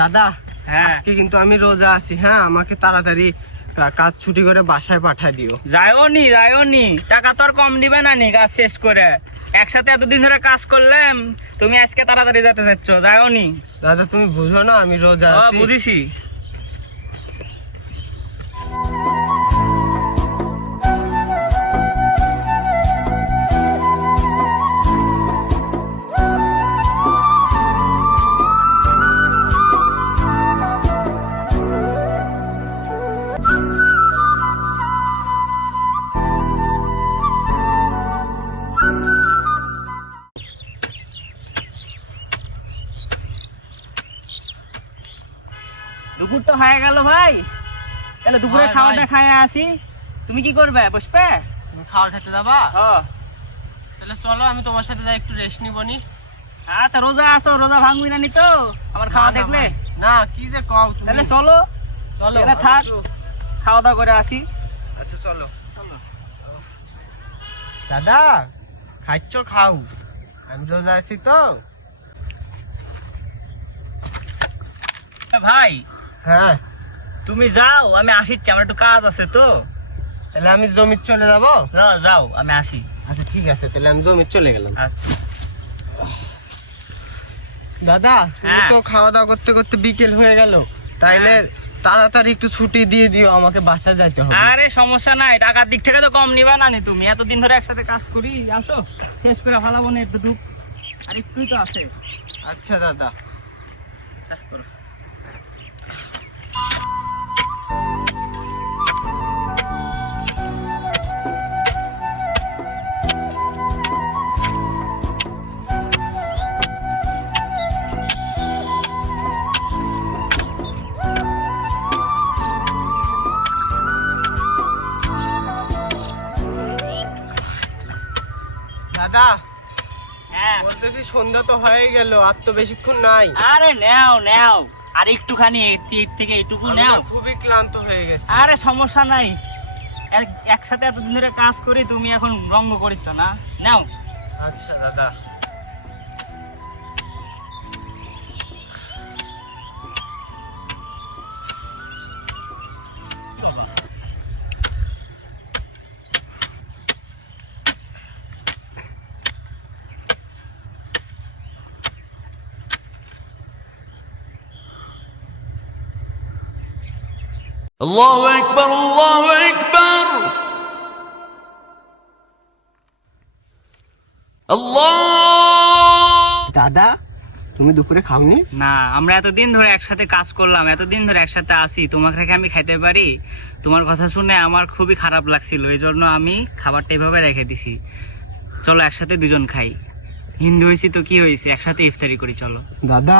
দাদা হ্যাঁ। আজকে কিন্তু আমি রোজা আছি হ্যাঁ? আমাকে তাড়াতাড়ি কাজ ছুটি করে বাসায় পাঠায় দিও। যাইও নি যাইও নি। টাকা তো আর কম দিবে না নি কাজ শেষ করে। একসাথে এতদিন ধরে কাজ করলাম তুমি আজকে তাড়াতাড়ি যেতে চাচ্ছ যাইও নি। দাদা তুমি বুঝো না আমি রোজা আছি। বুঝেছি। দুপুর তো হয়ে গেল ভাই। তাহলে দুপুরে হয়, খাওয়াটা ভাই। খায় আসি। তুমি কি করবে? পুষ্পে তুমি খাওয়া খেতে যাবা? ও তাহলে চলো আমি তোমার সাথে যাই একটু রেস্ট নিব নি। আচ্ছা রোজা আসো রোজা ভাঙবি না নি তো? আমার খাওয়া না, না, দেখলে ভাই। না কি যে কও তুমি? তাহলে চলো। চলো তাহলে থাক। খাওয়া দাওয়া করে আসি। আচ্ছা চলো। দাদা খাচ্ছ খাও। আমি রোজা আছি তো তা। ভাই হ্যাঁ। তুমি যাও আমি আসিচ্ছি আমার একটু কাজ আছে তো। তাহলে আমি জমি চলে যাব? যাও, যাও আমি আসি। আচ্ছা ঠিক আছে তাহলে আমি জমি চলে গেলাম। আচ্ছা। দাদা তুমি হ্যাঁ। তো খাওয়া দাওয়া করতে করতে বিকেল হয়ে গেল। তাইলে তাড়াতাড়ি একটু ছুটি দিয়ে দিও আমাকে বাসা যাইতে হবে। আরে সমস্যা নাই টাকার দিক থেকে তো কম নিবা না নি তুমি। এতদিন ধরে একসাথে কাজ করি আসো। শেষ করে ফেলাবো না একটু আর একটুই তো আছে। আচ্ছা দাদা। শেষ করো। দাদা হ্যাঁ। বলতেছি সন্ধ্যা তো হয়ে গেল আর তো বেশিক্ষণ নাই। আরে নেও নেও। আর একটুখানি এর থেকে এইটুকু আমি নেও। খুবই ক্লান্ত হয়ে গেছে। আরে সমস্যা নাই। এক- একসাথে এতদিন ধরে কাজ করি তুমি এখন রঙ্গ করিচ্ছ না। নাও। আচ্ছা দাদা। দাদা তুমি দুপুরে খাওনি? না আমরা এতদিন ধরে একসাথে কাজ করলাম এতদিন ধরে একসাথে আসি তোমাকে রেখে আমি খাইতে পারি? তোমার কথা শুনে আমার খুবই খারাপ লাগছিল এই জন্য আমি খাবারটা এভাবে রেখে দিছি। চলো একসাথে দুজন খাই। হিন্দু হয়েছি তো কি হয়েছে? একসাথে ইফতারি করি চলো। দাদা